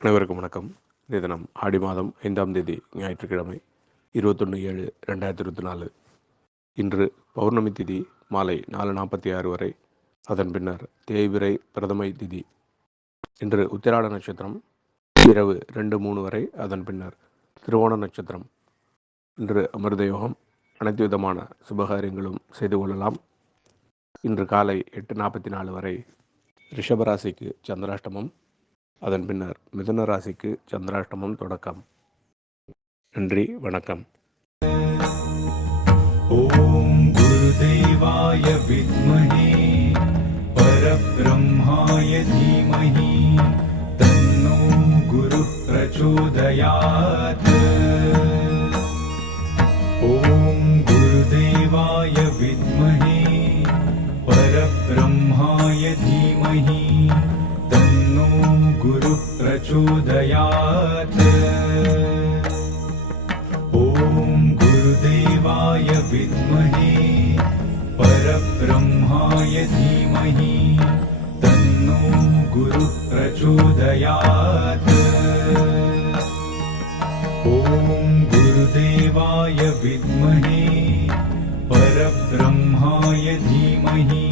அனைவருக்கும் வணக்கம். இந்த தினம் ஆடி மாதம் 5ஆம் தேதி ஞாயிற்றுக்கிழமை 21/7/2024. இன்று பௌர்ணமி திதி மாலை 4:46 வரை, அதன் பின்னர் தேய்பிறை பிரதமை திதி. இன்று உத்திராட நட்சத்திரம் இரவு 2:03 வரை, அதன் பின்னர் திருவோண நட்சத்திரம். இன்று அமிர்த யோகம். அனைத்து விதமான சுபகாரியங்களும் செய்து கொள்ளலாம். இன்று காலை 8:44 வரை ரிஷபராசிக்கு சந்திராஷ்டமம், அதன் பின்னர் மிதுன ராசிக்கு சந்திராஷ்டமம் தொடக்கம். நன்றி, வணக்கம். ஓம் குருதேவாய வித்மஹே பரப்ரம்மாய தீமஹி தன்னோ குருः பிரச்சோதயாத். ஓம் குருதேவாய வித்மஹே பரப்ரம்மாய தீமஹி தன்னோ குருः பிரச்சோதயாத். ஓம் குருதேவாய வித்மஹே பரப்ரம்மாய தீமஹி தன்னோ குருः பிரச்சோதயாத். ஓம் குருதேவாய வித்மஹே பரப்ரம்மாய தீமஹி